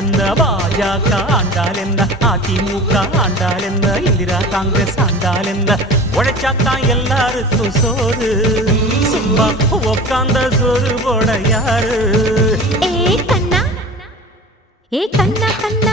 என்ன பாஜக ஆண்டால் என்ன அதிமுக ஆண்டால் என்ன இந்திரா காங்கிரஸ் ஆண்டால் என்ன உழைச்சாத்தான் எல்லாருக்கும் சோறு சும்மா உக்காந்த சோறு போட யாரு ஏ கண்ணா கண்ணா